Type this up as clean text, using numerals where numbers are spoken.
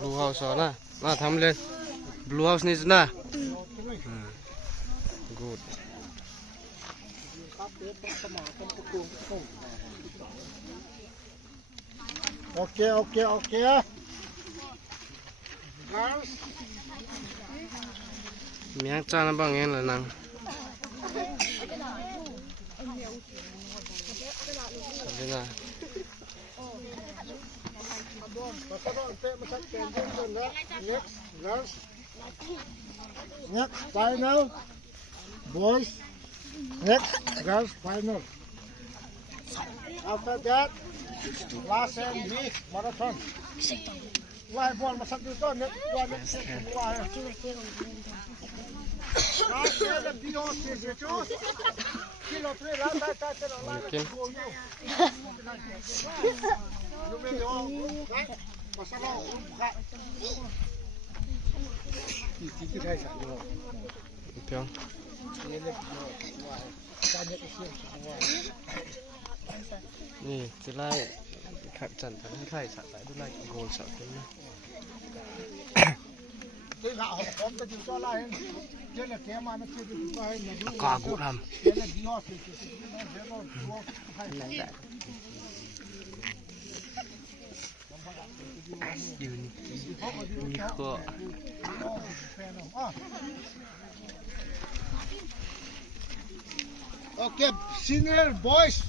Blue House na. Na thamle. Blue House ni na. Good. Okay. Girls. Miang cha na bang en la nang. Sabina. Next, final. Boys. Next, girls, final. After that, last and big marathon. Why ball masak dito? Next one, next one. Last year, the Beyond is the truth. Kilo 3, last time, you may know, right? Masama, buka. Ini guys, Piang. Ni, silai khat chan thang khai sa tai du lai gol sa tin na. Cái gạo hộp ta chịu cho lại trên là kéo mà nó chưa được cho hay là Ka gu tham. cái là đi ho thì nó sẽ có hay là Ni ko. Okay, senior boys